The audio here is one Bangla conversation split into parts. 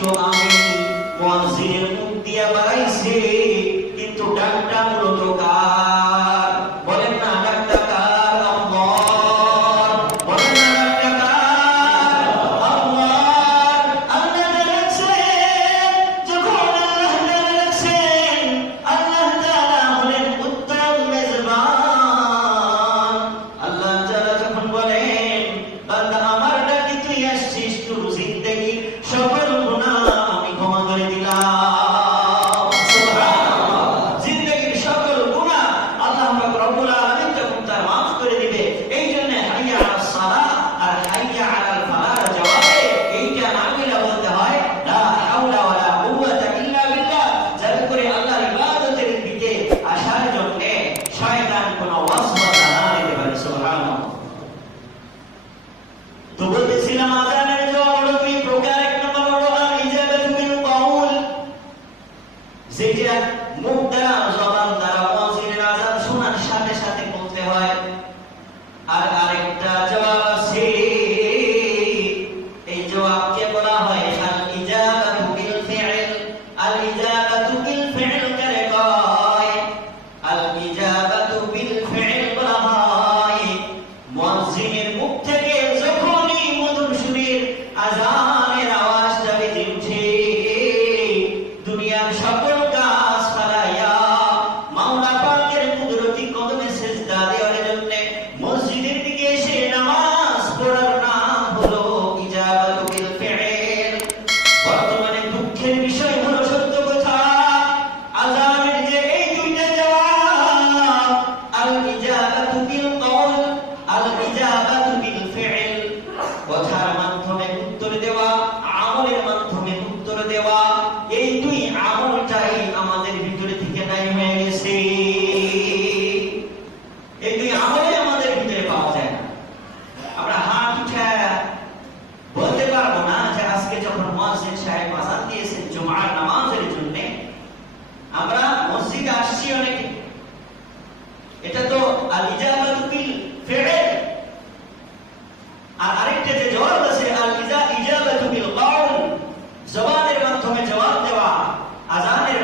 তো আমি মুয়াজ্জিনের মুখ দিয়ে বাড়াইছে, কিন্তু ডাকটা মূলত কার? বলেন না, ডাকটা কার? আল্লাহ। বলেন না, ডাকটা কার? আল্লাহ। আল্লাহ ডাকছেন, যখন আল্লাহ ডাকছেন, আল্লাহ তাআলা হলেন উত্তম মেজবান। আল্লাহ তাআলা যখন বলেন, বান্দা আমার ডাকে তুই আসছিস, তোর জিন্দেগি সকল গুনাহ আমি ক্ষমা করে দিলাম। সুবহানাল্লাহ। জিন্দেগির সকল গুনাহ আল্লাহ পাক রব্বুল আলামিন তখন তার মাফ করে দিবে। এই জন্য হাইয়া আলাস সালাহ আর হাইয়া আলাল ফালাহ জবাবে এইটা নামিলা বলতে হয় লা হাওলা ওয়ালা কুওয়াতা ইল্লা বিল্লাহ, যাতে করে আল্লাহর ইবাদতের দিকে আসার জন্য শয়তান কোনো ওয়াসওয়াসা না দিতে পারে। সুবহানাল্লাহ। তো বলতেছিলাম আযানের জবাব হলো দুই প্রকার। এক নম্বর হলো আল ইজাবাতু বিল কাউল, যেটা মুখ দ্বারা জবান দ্বারা মুয়াজ্জিনের আযান শোনার সাথে সাথে বলতে হয়। আর আরেকটা জবাব আছে, এই জবাবকে বলা হয় আল ইজাবাতু বিল ফি'ল। আল ইজাবাতু বিল ফি'ল কারে কয়? আল ইজাবাতু বিল ফি'ল বলা হয় মুয়াজ্জিনের মুখ থেকে যখনই মধুর সুরের আযানের আওয়াজটা বেজে ওঠে, দুনিয়ার সকল কাজ ফালাইয়া মাওলা পাকের কুদরতি কদমে সিজদা দেওয়ার জন্য মসজিদের দিকে এসে নামাজ পড়ার নাম হলো ইজাবাতু বিল ফি'ল। বর্তমানে দুঃখের বিষয় হলো সত্য কথা, আযানের যে এই দুইটা জবাব, আল ইজাবাতু বিল কওল, আল ইজাবাতু বিল ফি'ল, কথার মাধ্যমে উত্তর দেওয়া, আমলের মাধ্যমে উত্তর দেওয়া, এই দুই আমলটাই আমাদের ভিতরে থেকে নাই হয়ে গেছে। এই দুই আমলে আমাদের ভিতরে পাওয়া যায় না। আমরা হাত উঠে বলতে পারবো না যে আজকে যখন মুয়াজ্জিন সাহেব আযান দিয়েছেন জুমার নামাজের জন্য, আমরা মসজিদে আসছি অনেকে, এটা তো আল ইজাবাতু বিল ফি'ল। আর আরেকটা যে জবাব আছে আল ইজাবাতু বিল কাউল, জবানের মাধ্যমে জবাব দেওয়া, আযানের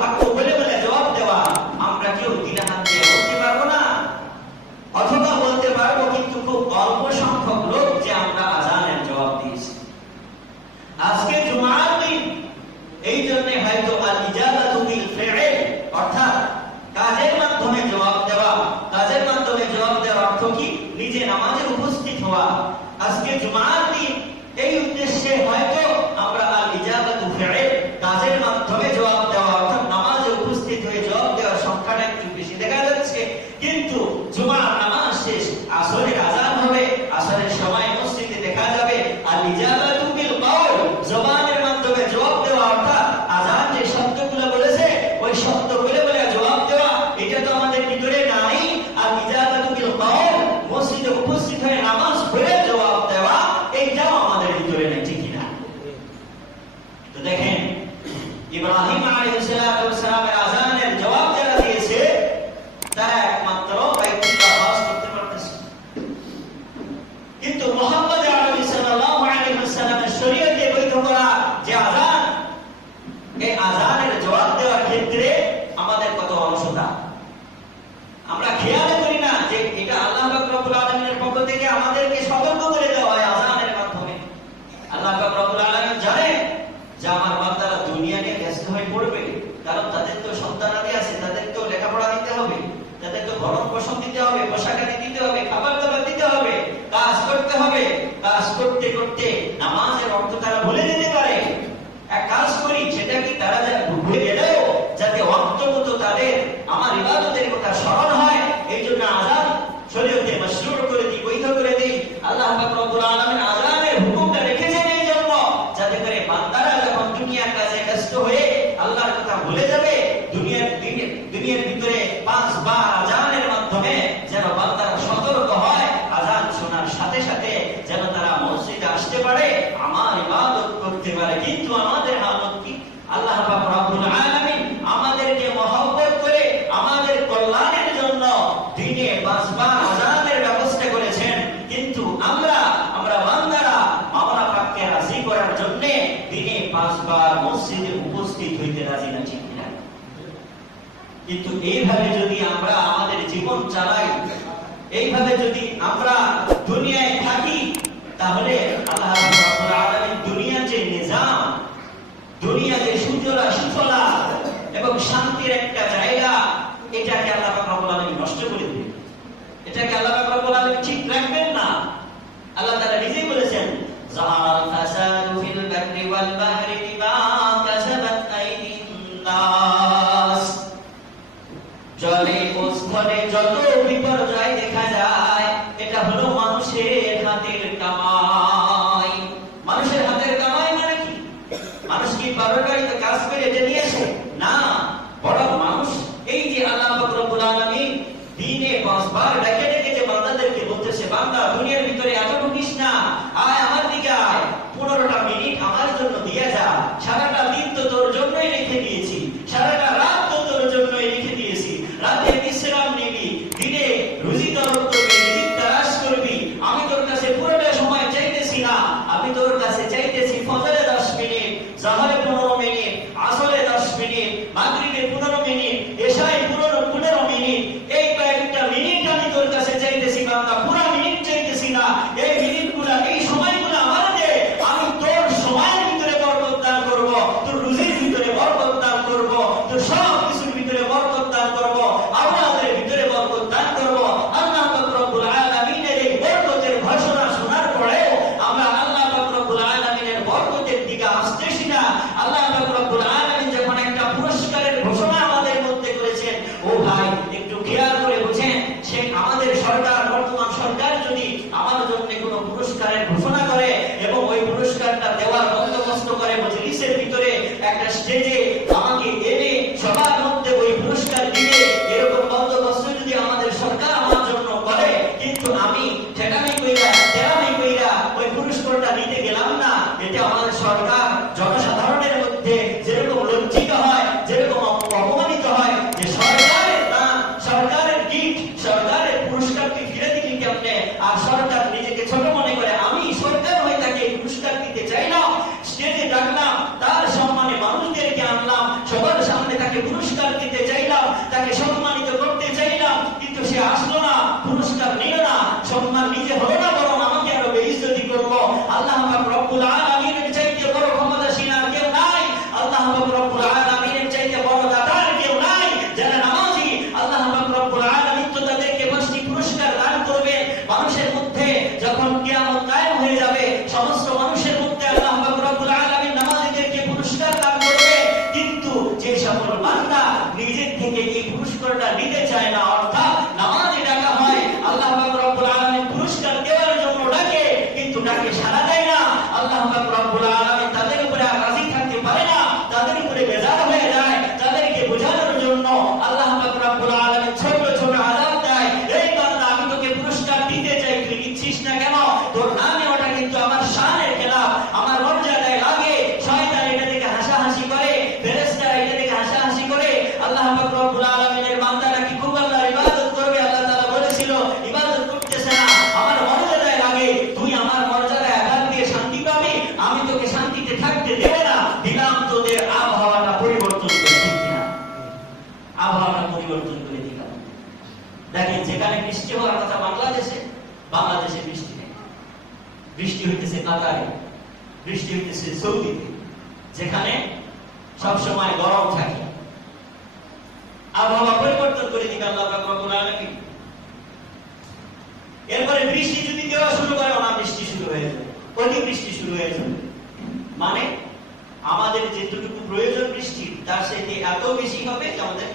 বাক্য বলে বলে জবাব দেওয়া। আমরা কেউ দিলে হাত দিয়ে বলতে পারবো না, অথবা বলতে পারবো কিন্তু খুব অল্প সংখ্যক লোক যে আমরা আযানের জবাব দিয়েছি। আজকে জুমার দিন, এই জন্য হয়তো আল ইজাবাতু বিল ফি'ল অর্থাৎ কাজের মাধ্যমে জবাব দেওয়া। কাজের মাধ্যমে জবাব দেওয়ার অর্থ কি? নিজে নামাজে উপস্থিত হওয়া। আজকে জুমার দিন, এই উদ্দেশ্যে হয়তো আমরা আল ইজাবাতু ফি'ল কাজের মাধ্যমে জবাব দেওয়া অর্থাৎ নামাজে উপস্থিত হয়ে জবাব দেওয়ার সংখ্যাটা একটু বেশি দেখা যাচ্ছে। কিন্তু জুমার নামাজ শেষ, আসরের আযান হবে, আসরের সময় মসজিদে দেখা যাবে আল ইজাবাতু বিল কাউল, জবানের মাধ্যমে জবাব দেওয়া অর্থাৎ আযান যে শব্দগুলো বলেছে ওই শব্দ বলে বলে জবাব দেওয়া, এটা তো আমাদের ভিতরে নাই। আল ইজাবাতু বিল কাউল, মসজিদে উপস্থিত হয়ে নামাজ পড়ে জবাব দেওয়া, এইটাও আমাদের ভিতরে নেই, ঠিক না? তো দেখেন, ইব্রাহিম আলাইহিস সালামের আযানের জবাব যারা দিয়েছে তারা একমাত্র বাইতুল্লাহ হজ করতে পারতেছে, কিন্তু মুহাম্মদ আরবি সাল্লাল্লাহু আলাইহি ওয়াসাল্লামের শরীয়তে বৈধ করা যে আযান, এই আযানের জবাব দেওয়ার ক্ষেত্রে আমাদের কত অলসতা। আমরা খেয়াল করি না যে এটা আল্লাহ পাক রব্বুল আলামিনের পক্ষ থেকে আমাদেরকে সতর্ক করে দেওয়া হয় আযানের মাধ্যমে। আল্লাহ পাক রব্বুল আলামিন জানেন যে আমার বান্দারা দুনিয়া নিয়ে ব্যস্ত হয়ে পড়বে, কারণ তাদের তো সন্তানাদি আছে, তাদের তো লেখাপড়া দিতে হবে, তাদের তো ভরণ পোষণ দিতে হবে, পোশাকাদি দিতে হবে, খাবার দাবার দিতে হবে, কাজ করতে হবে। কাজ করতে করতে নামাজের অর্থ তারা ভুলে যেতে পারে। এক কাজ করি, সেটা কি তারা ভুলে গেলেও যাতে অন্তত তাদের আমার ইবাদতের কথা স্মরণ হয়, এই জন্য আযান শরীয়তে মাশরুউ করে দিই, বৈধ করে দিই। আল্লাহ পাক রব্বুল আলামিন আযানের হুকুমটা রেখেছেন এই জন্য, যাতে করে বান্দারা যখন দুনিয়ার কাজে ব্যস্ত হয়ে আল্লাহর কথা ভুলে যাবে, দুনিয়ার ভিতরে 5 বার আযানের মাধ্যমে যেন বান্দারা সতর্ক হয়, আযান শোনার সাথে সাথে যেন তারা মসজিদে আসতে পারে, আমার ইবাদত করতে পারে। কিন্তু আমাদের হালত কি? আল্লাহ পাক রব্বুল আলামিন আমাদেরকে মহব্বত করে আমাদের কল্যাণের জন্য দিনে 5 বার আযানের ব্যবস্থা করেছেন, কিন্তু আমরা বান্দারা মাওলা পাককে রাজি করার জন্য দিনে 5 কিন্তু এইভাবে যদি আমরা আমাদের জীবন চালাই, এইভাবে যদি আমরা দুনিয়ায় থাকি, তাহলে আল্লাহ রাব্বুল আলামিন দুনিয়ার যে নিজাম, দুনিয়া যে সুজলা সুফলা এবং শান্তির একটা জায়গা, এটাকে আল্লাহ রাব্বুল আলামিন নষ্ট করে দিবেন। এটাকে আল্লাহ রাব্বুল আলামিন ঠিক রাখবেন না। আল্লাহ তাআলা নিজেই বলেছেন, যাহারাল ফাসাদু ফিল বাররি ওয়াল বাহরি বিমা কাসাবাত আইদিন নাস। জলে ও স্থলে যত বিপর্যয় দেখা যায়, এটা হলো মানুষের হাতের কামাই। মানুষের হাতের কামাই মানে কি? মানুষ কি পারকারিতে কাজ করে এটা নিয়ে আসে? না, বরং মানুষ এই যে আল্লাহ পাক রব্বুল আলামিন দিনে 5 বার ডেকে ডেকে যে বান্দাদেরকে বলতেছে, বান্দা দুনিয়ার ভিতরে এত ঢুকিস না, আয় আমার দিকে আয়, 15টা মিনিট আমার জন্য দিয়ে যা। সারাটা দিন তো তোর জন্যই রেখে দিয়েছি, সারাটা রাত তো তোর জন্যই রেখে দিয়েছি। রাতে বিশ্রাম নিবি, দিনে রুজি তলব করবি, রিজিক তালাশ করবি। আমি তোর কাছে পুরোটা সময় চাইতেছি না, আমি তোর কাছে চাইতেছি ফজরে 10 মিনিট, জোহরে 15 মিনিট, আসরে 10 মিনিট, মাগরিবে 15 মিনিট, এশায় 15 মিনিট। এই কয়েকটা মিনিট আমি তোর কাছে চাইতেছি বান্দা, পুরো মিনিট চাইতেছি না। এই মিনিটগুলো, এই সময়গুলো আমার দে, আমি তোর সময়ের ভিতরে বরকত দান করব, তোর রুজির ভিতরে বরকত দান করব, তোর সব কিছুর ভিতরে বরকত দান করব, আমাদের ভিতরে বরকত দান করব। আল্লাহ পাক রব্বুল আলামিনের এই বরকতের ঘোষণা শোনার পরে আমরা আল্লাহ পাক রব্বুল আলামিনের বরকতের দিকে আসতেছি না। আল্লাহ পাক রব্বুল আলামিন যখন একটা পুরস্কারের ঘোষণা আমাদের মধ্যে করেছেন, ও ভাই একটু খেয়াল করে বুঝেন, সে আমাদের সরকার, বর্তমান সরকার যদি আমার জন্য কোনো পুরস্কারের ঘোষণা করে এবং ওই পুরস্কারটা দেওয়ার বন্দোবস্ত করে মজলিসের ভিতরে একটা স্টেজে আমাকে এনে সবার মধ্যে ওই পুরস্কার দিবে, এরকম বন্দোবস্ত যদি আমাদের সরকার আমার জন্য করে, কিন্তু আমি ঠেকামি কইরা তেরামি কইরা ওই পুরস্কারটা নিতে গেলাম না, এটা আমাদের সরকার জনসাধারণের মধ্যে যেরকম লজ্জিত হয়, যেরকম অপমানিত হয়, যে সরকারের দান, সরকারের গিফট, সরকারের পুরস্কারটি ফিরে দিলি কেমনে? আর সরকার নিজেকে ছোট মনে করে, আমি সরকার হয়ে তাকে পুরস্কার দিতে চাইলাম, স্টেজে ডাকলাম, তার সম্মানে মানুষদেরকে আনলাম, সবার সামনে তাকে পুরস্কার দিতে চাইলাম, তাকে সম্মানিত করতে চাইলাম, কিন্তু সে আসলো না, পুরস্কার নিল না, সম্মান নিজে হলো না, বরং আমাকে আরো বেইজ্জতি করলো। আল্লাহ পাক রব্বুল আলামিনের চাইতে বড় ক্ষমতাশীল আর কেউ নাই, আল্লাহ পাক রব্বুল আলামিনের চাইতে বড় দাতার কেউ নাই। যারা নামাজি, আল্লাহ পাক রব্বুল আলামিন তো তাদেরকে 5টি পুরস্কার দান করবেন। মানুষের মধ্যে যখন কিয়ামত কায়েম হয়ে যাবে, সমস্ত মানুষের মধ্যে আল্লাহ পাক রব্বুল আলামিন নামাজীদেরকে পুরস্কার দান করবে। কিন্তু যে সকল বান্দা নিজের থেকে এই পুরস্কারটা নিতে চায় না, অর্থাৎ নামাজে ডাকা হয়, আল্লাহ পাক রব্বুল আলামিন পুরস্কার দেওয়ার জন্য ডাকে, কিন্তু ডাকে সাড়া দেয় না, আল্লাহ পাক রব্বুল আলামিন তাদের উপরে রাজি থাকতে পারে না, তাদের উপরে বেজার হয়ে যায়। তাদেরকে বোঝানোর জন্য আল্লাহ পাক রব্বুল আলামিন ছোট ছোট আযাব দেয়। এই বান্দা, আমি তোকে পুরস্কার দিতে চাই, তুই দিচ্ছিস না কেন? তোর না নেওয়াটা কিন্তু আমার শানের খেলাফ, আমার মর্যাদায় লাগে। শয়তান এটা থেকে হাসাহাসি করে, ফেরেশতারা এটা থেকে হাসাহাসি করে। আল্লাহ পাক রব্বুল আলামিনের বান্দারা কি খুব আল্লাহর ইবাদত করবে? আল্লাহ তাআলা বলেছিল, ইবাদত করতেছে না, আমার মর্যাদায় লাগে, তুই আমার মর্যাদায় আঘাত দিয়ে শান্তি পাবি, আমি তোকে শান্তিতে থাকতে দেব না, দিলাম তোদের আবহাওয়াটা পরিবর্তন করে। ঠিক কিনা? আবহাওয়াটা পরিবর্তন করে দিলাম। দেখেন, যেখানে বৃষ্টি হওয়ার কথা বাংলাদেশে, বাংলাদেশে বৃষ্টি নেই। বৃষ্টি হইতেছে কাতারে, বৃষ্টি হইতেছে সৌদিতে, যেখানে সবসময় গরম থাকে। আবহাওয়া পরিবর্তন করে দিবে আল্লাহ পাক রব্বুল আলামিন। এরপরে বৃষ্টি যদি দেওয়া শুরু করে, অনাবৃষ্টি শুরু হয়ে যাবে, অতিবৃষ্টি শুরু হয়ে যাবে। মানে আমাদের যেটুকু প্রয়োজন বৃষ্টির, তার সাথে এত বেশি হবে যে আমাদের